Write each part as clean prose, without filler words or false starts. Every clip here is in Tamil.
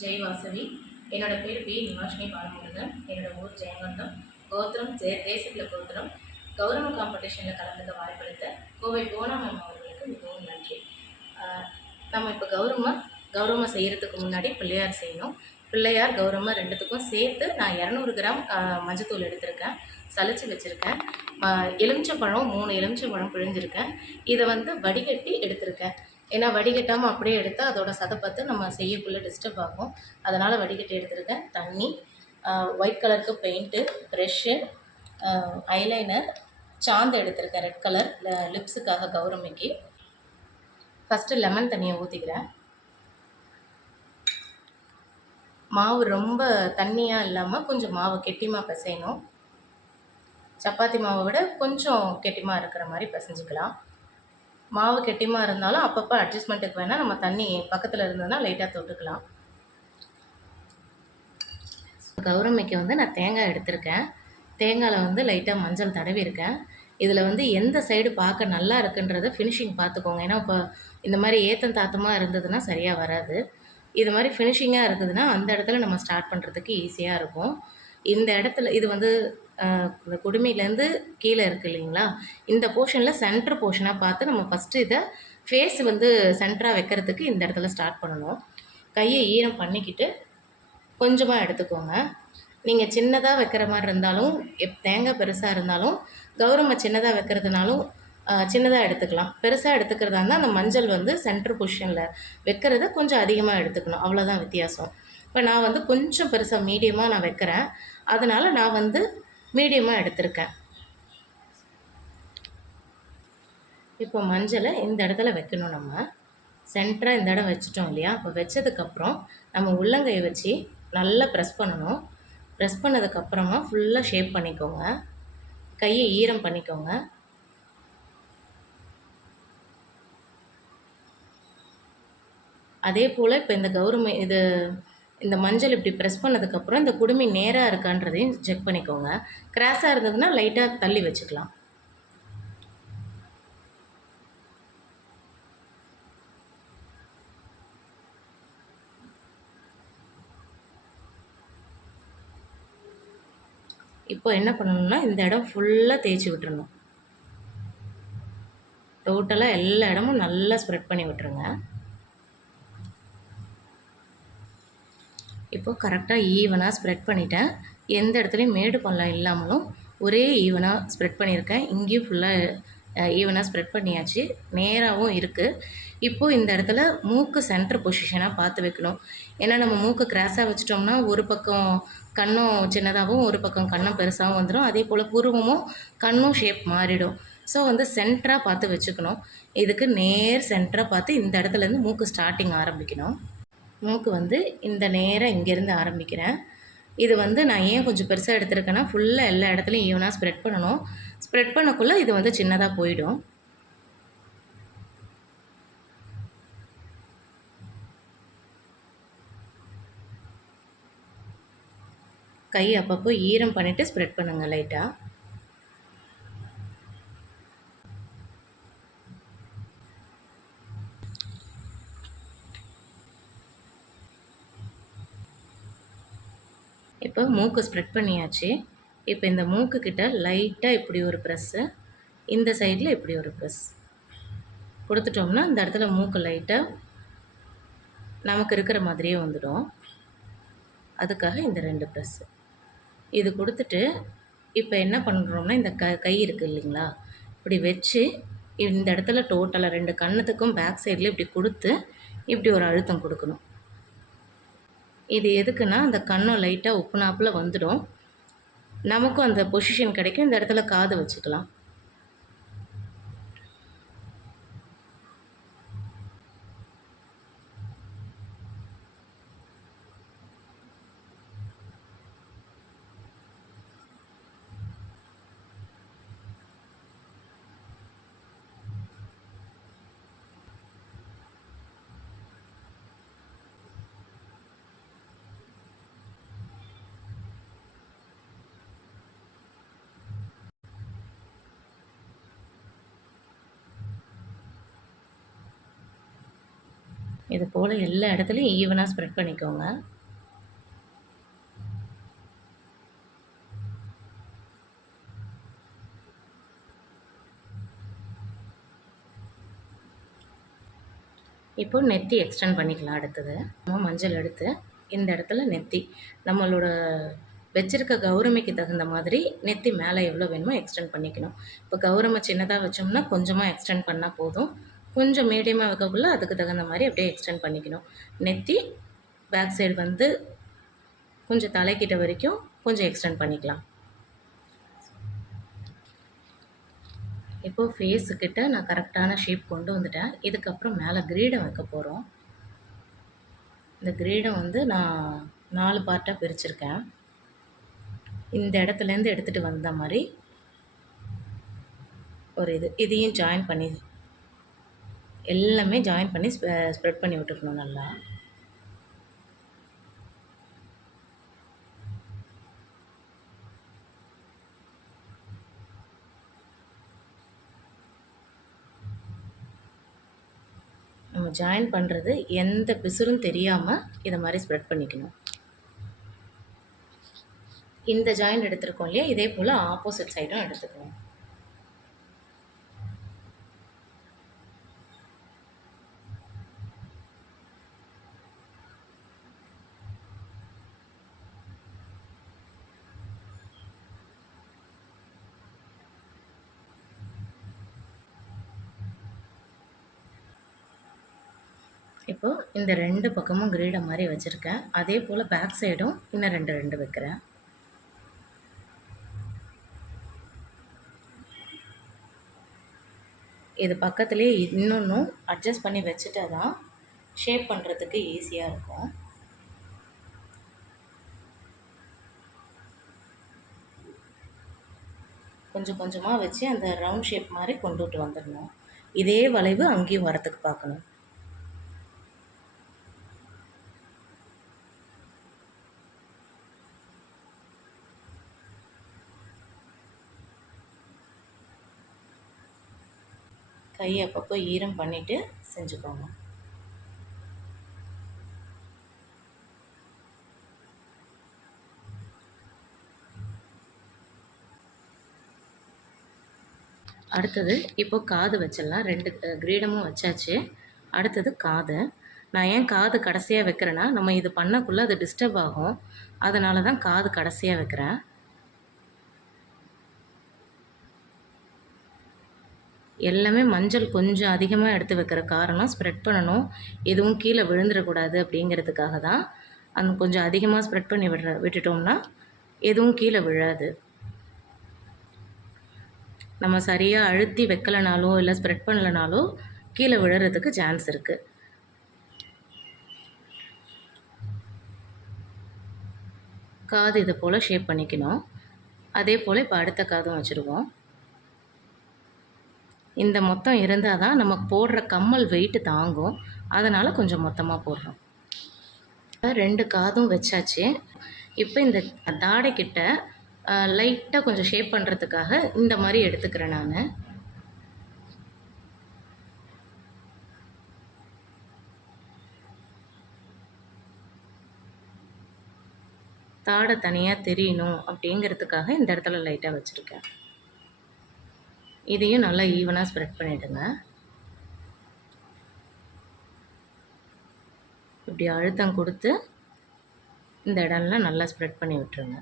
ஜெய் வாசவி. என்னோட பேர் பி நிவாஷினி பாலமுருகன். என்னோட ஊர் ஜெயங்கொண்டம். கோத்திரம் தேசிக்குல கோத்திரம். கௌரவ காம்படிஷனில் கலந்துக்க வாய்ப்பளித்த கோவை போனா மேம் அவர்களுக்கு மிகவும் நன்றி. நம்ம இப்போ கௌரவமாக செய்கிறதுக்கு முன்னாடி பிள்ளையார் செய்யணும். பிள்ளையார் கௌரவமாக ரெண்டுத்துக்கும் சேர்த்து நான் 200 கிராம் மஞ்சத்தூள் எடுத்திருக்கேன். சலிச்சு வச்சுருக்கேன். எலுமிச்சம்பழம் 3 எலுமிச்சம்பழம் பிழிஞ்சிருக்கேன். இதை வடிகட்டி எடுத்திருக்கேன். ஏன்னா வடிகட்டாமல் அப்படியே எடுத்தால் அதோட சதப்பத்து நம்ம செய்யக்குள்ளே டிஸ்டர்ப் ஆகும். அதனால் வடிகட்டி எடுத்திருக்கேன். தண்ணி, ஒயிட் கலருக்கு பெயிண்ட்டு, ப்ரெஷ்ஷு, ஐலைனர், சாந்து எடுத்திருக்கேன் ரெட் கலர் லிப்ஸுக்காக கௌரமிக்கு. ஃபஸ்ட்டு லெமன் தண்ணியை ஊற்றிக்கிறேன். மாவு ரொம்ப தண்ணியாக இல்லாமல் கொஞ்சம் மாவு கெட்டிமாக பிசையணும். சப்பாத்தி மாவை விட கொஞ்சம் கெட்டிமாக இருக்கிற மாதிரி பிசைஞ்சிக்கலாம். மாவு கெட்டிமாக இருந்தாலும் அப்பப்போ அட்ஜஸ்ட்மெண்ட்டுக்கு வேணால் நம்ம தண்ணி பக்கத்தில் இருந்ததுன்னா லைட்டாக தொட்டுக்கலாம். கௌரமிக்கு நான் தேங்காய் எடுத்திருக்கேன். தேங்காயில் லைட்டாக மஞ்சள் தடவி இருக்கேன். இதில் எந்த சைடு பார்க்க நல்லா இருக்குன்றதை ஃபினிஷிங் பார்த்துக்கோங்க. ஏன்னா இப்போ இந்த மாதிரி ஏத்தம் தாத்தமாக இருந்ததுன்னா சரியாக வராது. இது மாதிரி ஃபினிஷிங்காக இருக்குதுன்னா அந்த இடத்துல நம்ம ஸ்டார்ட் பண்ணுறதுக்கு ஈஸியாக இருக்கும். இந்த இடத்துல இது இந்த குடுமையிலேருந்து கீழே இருக்குது இல்லைங்களா, இந்த போர்ஷனில் சென்டர் போர்ஷனாக பார்த்து நம்ம ஃபஸ்ட்டு இதை ஃபேஸ் சென்டராக வைக்கிறதுக்கு இந்த இடத்துல ஸ்டார்ட் பண்ணணும். கையை ஈரம் பண்ணிக்கிட்டு கொஞ்சமாக எடுத்துக்கோங்க. நீங்கள் சின்னதாக வைக்கிற மாதிரி இருந்தாலும் தேங்காய் பெருசாக இருந்தாலும் கௌரவ சின்னதாக வைக்கிறதுனாலும் சின்னதாக எடுத்துக்கலாம். பெருசாக எடுத்துக்கிறதா இருந்தால் அந்த மஞ்சள் சென்டர் பொசிஷனில் வைக்கிறத கொஞ்சம் அதிகமாக எடுத்துக்கணும். அவ்வளோதான் வித்தியாசம். இப்போ நான் கொஞ்சம் பெருசாக மீடியமாக நான் வைக்கிறேன். அதனால் நான் மீடியமாக எடுத்திருக்கேன். இப்போ மஞ்சளை இந்த இடத்துல வைக்கணும். நம்ம சென்டராக இந்த இடம் வச்சுட்டோம் இல்லையா, இப்போ வச்சதுக்கப்புறம் நம்ம உள்ளங்கையை வச்சு நல்லா ப்ரெஸ் பண்ணணும். ப்ரெஸ் பண்ணதுக்கப்புறமா ஃபுல்லாக ஷேப் பண்ணிக்கோங்க. கையை ஈரம் பண்ணிக்கோங்க. அதே போல் இப்போ இந்த மஞ்சள் இப்படி ப்ரெஸ் பண்ணதுக்கப்புறம் இந்த குடுமி நேராக இருக்கான்றதையும் செக் பண்ணிக்கோங்க. கிராஸாக இருந்ததுன்னா லைட்டாக தள்ளி வச்சுக்கலாம். இப்போ என்ன பண்ணணும்னா இந்த இடம் ஃபுல்லாக தேய்ச்சி விட்டுருணும். டோட்டலாக எல்லா இடமும் நல்லா ஸ்ப்ரெட் பண்ணி விட்டுருங்க. இப்போது கரெக்டாக ஈவனாக ஸ்ப்ரெட் பண்ணிட்டேன். எந்த இடத்துலையும் மேடு பள்ளம் இல்லாமலும் ஒரே ஈவனாக ஸ்ப்ரெட் பண்ணியிருக்கேன். இங்கேயும் ஃபுல்லாக ஈவனாக ஸ்ப்ரெட் பண்ணியாச்சு. நேராகவும் இருக்குது. இப்போது இந்த இடத்துல மூக்கு சென்டர் பொசிஷனாக பார்த்து வைக்கணும். ஏன்னா நம்ம மூக்கு கிராஸாக வச்சிட்டோம்னா ஒரு பக்கம் கண்ணும் சின்னதாகவும் ஒரு பக்கம் கண்ணும் பெருசாகவும் வந்துடும். அதே போல் புருவமும் கண்ணும் ஷேப் மாறிடும். ஸோ சென்டராக பார்த்து வச்சுக்கணும். இதுக்கு நேர் சென்டராக பார்த்து இந்த இடத்துலேருந்து மூக்கு ஸ்டார்டிங் ஆரம்பிக்கணும். மூக்கு இந்த நேரம் இங்கேருந்து ஆரம்பிக்கிறேன். இது நான் ஏன் கொஞ்சம் பெருசாக எடுத்துருக்கேன்னா ஃபுல்லாக எல்லா இடத்துலையும் ஈவனாக ஸ்ப்ரெட் பண்ணணும். ஸ்ப்ரெட் பண்ணக்குள்ளே இது சின்னதாக போயிடும். கை அப்பப்போ ஈரம் பண்ணிவிட்டு ஸ்ப்ரெட் பண்ணுங்கள் லைட்டாக. இப்போ மூக்கு ஸ்ப்ரெட் பண்ணியாச்சு. இப்போ இந்த மூக்குக்கிட்ட லைட்டாக இப்படி ஒரு ப்ரெஸ்ஸு, இந்த சைடில் இப்படி ஒரு ப்ரெஸ் கொடுத்துட்டோம்னா இந்த இடத்துல மூக்கு லைட்டாக நமக்கு இருக்கிற மாதிரியே வந்துடும். அதுக்காக இந்த 2 ப்ரெஸ்ஸு இது கொடுத்துட்டு இப்போ என்ன பண்ணுறோம்னா இந்த கை இருக்குது இல்லைங்களா, இப்படி வச்சு இந்த இடத்துல டோட்டலாக 2 கன்னத்துக்கும் பேக் சைடில் இப்படி கொடுத்து இப்படி ஒரு அழுத்தம் கொடுக்கணும். இது எதுக்குன்னா அந்த கண்ணம் லைட்டாக உப்புனாப்பில் வந்துடும். நமக்கும் அந்த பொசிஷன் கிடைக்கும். இந்த இடத்துல காது வச்சுக்கலாம். இது போல் எல்லா இடத்துலையும் ஈவனாக ஸ்ப்ரெட் பண்ணிக்கோங்க. இப்போ நெத்தி எக்ஸ்டெண்ட் பண்ணிக்கலாம். அடுத்தது நம்ம மஞ்சள் எடுத்து இந்த இடத்துல நெத்தி நம்மளோட வச்சிருக்க கௌரமிக்கு தகுந்த மாதிரி நெத்தி மேலே எவ்வளோ வேணுமோ எக்ஸ்டெண்ட் பண்ணிக்கணும். இப்போ கௌரமை சின்னதாக வச்சோம்னா கொஞ்சமாக எக்ஸ்டெண்ட் பண்ணால் போதும். கொஞ்சம் மீடியமாக வைக்கக்குள்ள அதுக்கு தகுந்த மாதிரி அப்படியே எக்ஸ்டெண்ட் பண்ணிக்கணும். நெத்தி பேக் சைடு வந்து கொஞ்சம் தலைக்கிட்ட வரைக்கும் கொஞ்சம் எக்ஸ்டெண்ட் பண்ணிக்கலாம். இப்போது ஃபேஸுக்கிட்ட நான் கரெக்டான ஷேப் கொண்டு வந்துட்டேன். இதுக்கப்புறம் மேலே கிரீடம் வைக்க போகிறோம். இந்த கிரீடம் வந்து நான் 4 பார்ட்டாக பிரிச்சுருக்கேன். இந்த இடத்துலேருந்து எடுத்துகிட்டு வந்த மாதிரி ஒரு இதையும் ஜாயின் பண்ணி எல்லாமே ஜாயின் பண்ணி ஸ்ப்ரெட் பண்ணி விட்டுக்கணும் நல்லா. நம்ம ஜாயின் பண்ணுறது எந்த பிசுறும் தெரியாமல் இதை மாதிரி ஸ்ப்ரெட் பண்ணிக்கணும். இந்த ஜாயின் எடுத்துருக்கோம் இல்லையா, இதே போல் ஆப்போசிட் சைடும் எடுத்துக்கணும். இப்போது இந்த 2 பக்கமும் கிரீடம் மாதிரி வச்சுருக்கேன். அதே போல் பேக் சைடும் இன்னும் 2 வைக்கிறேன். இது பக்கத்துலேயே இன்னொன்றும் அட்ஜஸ்ட் பண்ணி வச்சுட்டா தான் ஷேப் பண்ணுறதுக்கு ஈஸியாக இருக்கும். கொஞ்சம் கொஞ்சமாக வச்சு அந்த ரவுண்ட் ஷேப் மாதிரி கொண்டுட்டு வந்துடணும். இதே வளைவு அங்கேயும் வரத்துக்கு பார்க்கணும். கையை அப்பப்போ ஈரம் பண்ணிவிட்டு செஞ்சுக்கோங்க. அடுத்தது இப்போ காது வச்சிடலாம். 2 கிரீடமும் வச்சாச்சு. அடுத்தது காது. நான் ஏன் காது கடைசியாக வைக்கிறேன்னா, நம்ம இது பண்ணக்குள்ளே அது டிஸ்டர்ப் ஆகும். அதனால தான் காது கடைசியாக வைக்கிறேன். எல்லாமே மஞ்சள் கொஞ்சம் அதிகமாக எடுத்து வைக்கிற காரணம் ஸ்ப்ரெட் பண்ணணும், எதுவும் கீழே விழுந்துடக்கூடாது அப்படிங்கிறதுக்காக தான். அந்த கொஞ்சம் அதிகமாக ஸ்ப்ரெட் பண்ணி விட்டுட்டோம்னா எதுவும் கீழே விழாது. நம்ம சரியாக அழுத்தி வைக்கலைனாலோ இல்லை ஸ்ப்ரெட் பண்ணலைனாலோ கீழே விழுறதுக்கு சான்ஸ் இருக்குது. காது இதை போல் ஷேப் பண்ணிக்கணும். அதே போல் இப்போ அடுத்த காதும் வச்சுருவோம். இந்த மொத்தம் இருந்தால் தான் நமக்கு போடுற கம்மல் வெயிட்டு தாங்கும். அதனால் கொஞ்சம் மொத்தமாக போடுறோம். 2 காதும் வச்சாச்சு. இப்போ இந்த தாடைக்கிட்ட லைட்டாக கொஞ்சம் ஷேப் பண்ணுறதுக்காக இந்த மாதிரி எடுத்துக்கிறேன் நான். தாடை தனியாக தெரியணும் அப்படிங்கிறதுக்காக இந்த இடத்துல லைட்டாக வச்சுருக்கேன். இதையும் நல்லா ஈவனாக ஸ்ப்ரெட் பண்ணிவிடுங்க. இப்படி அழுத்தம் கொடுத்து இந்த இடம்லாம் நல்லா ஸ்ப்ரெட் பண்ணி விட்டுருங்க.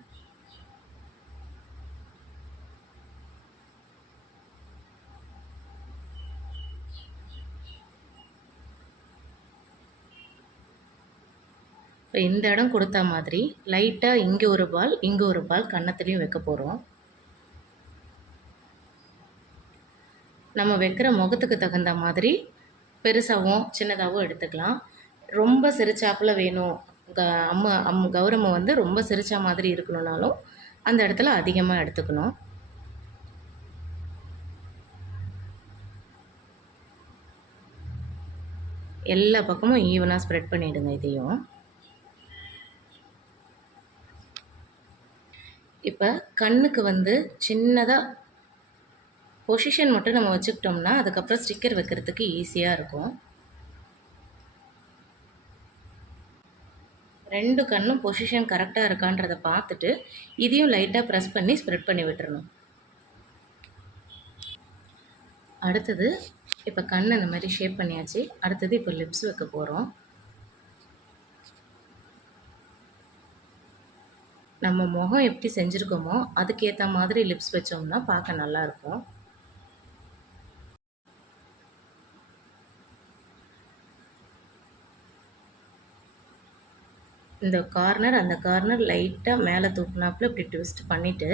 இப்போ இந்த இடம் கொடுத்த மாதிரி லைட்டாக இங்கே ஒரு பால் இங்கே ஒரு பால் கன்னத்துலேயும் வைக்க போகிறோம். நம்ம வைக்கிற முகத்துக்கு தகுந்த மாதிரி பெருசாகவும் சின்னதாகவும் எடுத்துக்கலாம். ரொம்ப சிரிச்சாப்பில் வேணும், கௌரமை வந்து ரொம்ப சிரிச்சா மாதிரி இருக்கணும்னாலும் அந்த இடத்துல அதிகமாக எடுத்துக்கணும். எல்லா பக்கமும் ஈவனாக ஸ்ப்ரெட் பண்ணிவிடுங்க. இதையும் இப்போ கண்ணுக்கு வந்து சின்னதாக பொசிஷன் மட்டும் நம்ம வச்சுக்கிட்டோம்னா அதுக்கப்புறம் ஸ்டிக்கர் வைக்கிறதுக்கு ஈஸியாக இருக்கும். 2 கண்ணும் பொசிஷன் கரெக்டாக இருக்கான்றதை பார்த்துட்டு இதையும் லைட்டாக ப்ரெஸ் பண்ணி ஸ்ப்ரெட் பண்ணி விட்டுறணும். அடுத்தது இப்போ கண் இந்த மாதிரி ஷேப் பண்ணியாச்சு. அடுத்தது இப்போ லிப்ஸ் வைக்க போகிறோம். நம்ம முகம் எப்படி செஞ்சுருக்கோமோ அதுக்கேற்ற மாதிரி லிப்ஸ் வச்சோம்னா பார்க்க நல்லாயிருக்கும். இந்த கார்னர் அந்த கார்னர் லைட்டாக மேலே தூக்குனாப்புல இப்படி ட்விஸ்ட் பண்ணிவிட்டு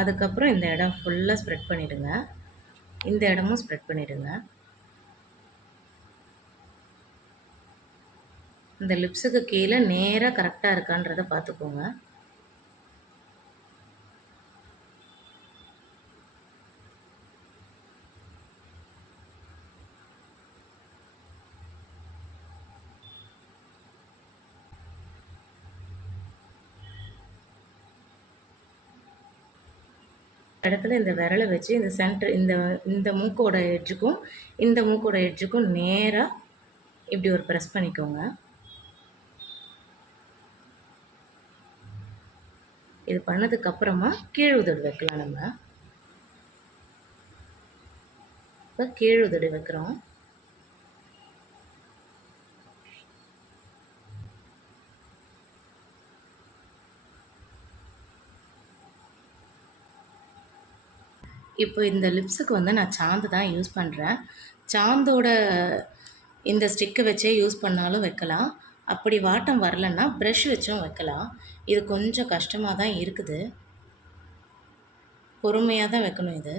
அதுக்கப்புறம் இந்த இடம் ஃபுல்லாக ஸ்ப்ரெட் பண்ணிவிடுங்க. இந்த இடமும் ஸ்ப்ரெட் பண்ணிவிடுங்க. இந்த லிப்ஸுக்கு கீழே நேராக கரெக்டாக இருக்கான்றதை பார்த்துக்கோங்க. இடத்துல இந்த விரலை வச்சு இந்த சென்டர் இந்த இந்த மூக்கோட எட்ஜுக்கும் இந்த மூக்கோட எட்ஜுக்கும் நேராக இப்படி ஒரு ப்ரெஸ் பண்ணிக்கோங்க. இது பண்ணதுக்கப்புறமா கீழ் உதடு வைக்கலாம். நம்ம இப்போ கீழ் உதடு வைக்கிறோம். இப்போ இந்த லிப்ஸுக்கு வந்து நான் சாந்து தான் யூஸ் பண்ணுறேன். சாந்தோட இந்த ஸ்டிக்கை வச்சே யூஸ் பண்ணாலும் வைக்கலாம். அப்படி வாட்டம் வரலன்னா ப்ரஷ் வச்சும் வைக்கலாம். இது கொஞ்சம் கஷ்டமாக தான் இருக்குது. பொறுமையாக தான் வைக்கணும். இது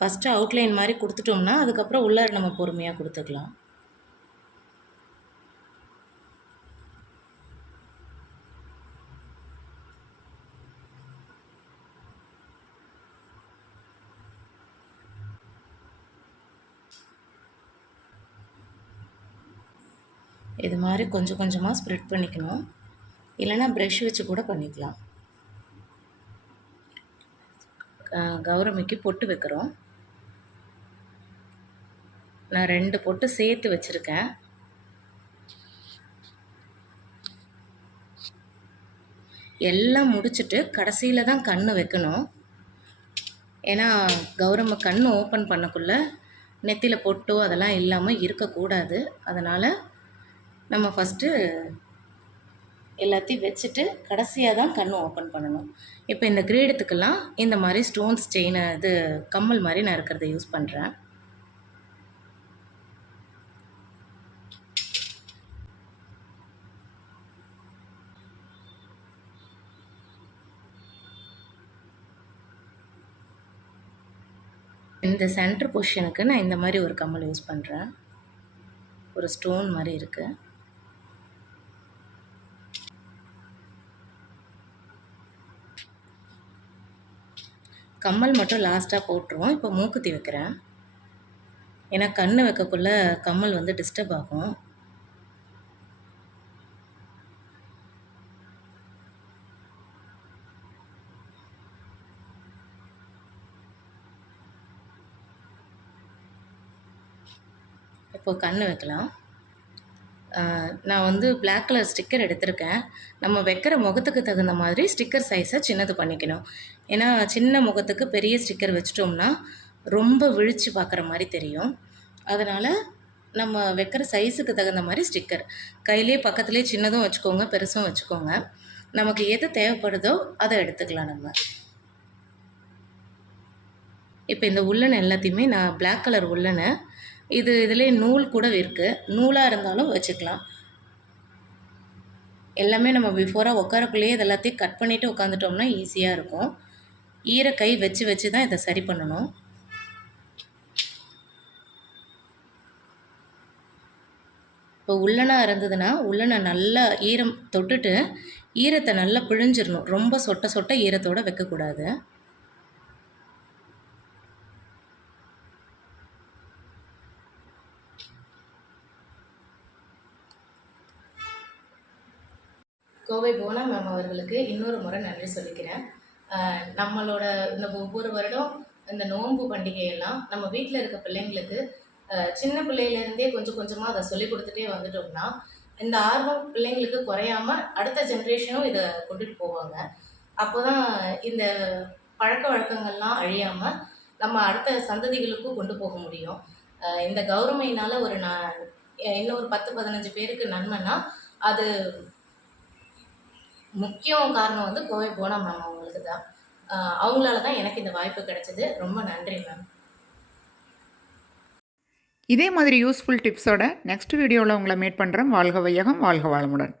ஃபஸ்ட்டு அவுட்லைன் மாதிரி கொடுத்துட்டோம்னா அதுக்கப்புறம் உள்ளார நம்ம பொறுமையாக கொடுத்துக்கலாம். இது மாதிரி கொஞ்சம் கொஞ்சமாக ஸ்ப்ரெட் பண்ணிக்கணும். இல்லைனா ப்ரஷ் வச்சு கூட பண்ணிக்கலாம். கௌரமிக்கு பொட்டு வைக்கிறோம். நான் 2 பொட்டு சேர்த்து வச்சுருக்கேன். எல்லாம் முடிச்சுட்டு கடைசியில் தான் கண் வைக்கணும். ஏன்னா கௌரம்ம கண் ஓப்பன் பண்ணக்குள்ளே நெத்தியில் பொட்டோ அதெல்லாம் இல்லாமல் இருக்கக்கூடாது. அதனால் நம்ம ஃபஸ்ட்டு எல்லாத்தையும் வச்சுட்டு கடைசியாக தான் கண் ஓப்பன் பண்ணணும். இப்போ இந்த கிரீடத்துக்கெல்லாம் இந்த மாதிரி ஸ்டோன்ஸ் செயினை இது கம்மல் மாதிரி நான் இருக்கிறத யூஸ் பண்ணுறேன். இந்த சென்டர் பொசிஷனுக்கு நான் இந்த மாதிரி ஒரு கம்மல் யூஸ் பண்ணுறேன். ஒரு ஸ்டோன் மாதிரி இருக்குது. கம்மல் மட்டும் லாஸ்ட்டாக போட்டுருவோம். இப்போ மூக்குத்தி வைக்கிறேன். ஏன்னா கண் வைக்கக்குள்ள கம்மல் வந்து டிஸ்டர்ப் ஆகும். இப்போ கண் வைக்கலாம். நான் வந்து பிளாக் கலர் ஸ்டிக்கர் எடுத்திருக்கேன். நம்ம வைக்கிற முகத்துக்கு தகுந்த மாதிரி ஸ்டிக்கர் சைஸை சின்னது பண்ணிக்கணும். ஏன்னா சின்ன முகத்துக்கு பெரிய ஸ்டிக்கர் வச்சிட்டோம்னா ரொம்ப விழித்து பார்க்குற மாதிரி தெரியும். அதனால் நம்ம வைக்கிற சைஸுக்கு தகுந்த மாதிரி ஸ்டிக்கர் கையிலே பக்கத்துலேயே சின்னதும் வச்சுக்கோங்க, பெருசும் வச்சுக்கோங்க. நமக்கு எது தேவைப்படுதோ அதை எடுத்துக்கலாம். நம்ம இப்போ இந்த உள்ளன் எல்லாத்தையுமே நான் பிளாக் கலர் உள்ளனை இதிலே நூல் கூட இருக்குது. நூலாக இருந்தாலும் வச்சுக்கலாம். எல்லாமே நம்ம பிஃபோராக உட்காரக்குள்ளேயே இது எல்லாத்தையும் கட் பண்ணிவிட்டு உட்காந்துட்டோம்னா ஈஸியாக இருக்கும். ஈர கை வச்சு வச்சு தான் இதை சரி பண்ணணும். இப்போ உள்ளனாக இருந்ததுன்னா உள்ளனை நல்லா ஈரம் தொட்டுட்டு ஈரத்தை நல்லா பிழிஞ்சிடணும். ரொம்ப சொட்ட சொட்ட ஈரத்தோடு வைக்கக்கூடாது. கோவை போனா மேம் அவர்களுக்கு இன்னொரு முறை நன்றி சொல்லிக்கிறேன். நம்மளோட இந்த ஒவ்வொரு வருடம் இந்த நோன்பு பண்டிகையெல்லாம் நம்ம வீட்டில் இருக்க பிள்ளைங்களுக்கு சின்ன பிள்ளையிலேருந்தே கொஞ்சம் கொஞ்சமாக அதை சொல்லி கொடுத்துட்டே வந்துட்டோம்னா இந்த ஆர்வம் பிள்ளைங்களுக்கு குறையாம அடுத்த ஜென்ரேஷனும் இதை கொண்டுட்டு போவாங்க. அப்போ தான் இந்த பழக்க வழக்கங்கள்லாம் அழியாமல் நம்ம அடுத்த சந்ததிகளுக்கும் கொண்டு போக முடியும். இந்த கௌரமையினால் ஒரு இன்னொரு 10-15 பேருக்கு நன்மைன்னா அது முக்கியம் காரணம் வந்து கோவை பூனம் மேம் அவங்களுக்கு தான். அவங்களால தான் எனக்கு இந்த வாய்ப்பு கிடைச்சது. ரொம்ப நன்றி மேம். இதே மாதிரி யூஸ்ஃபுல் டிப்ஸோட நெக்ஸ்ட் வீடியோவில் உங்களை மீட் பண்ணுறேன். வாழ்க வையகம், வாழ்க வளமுடன்.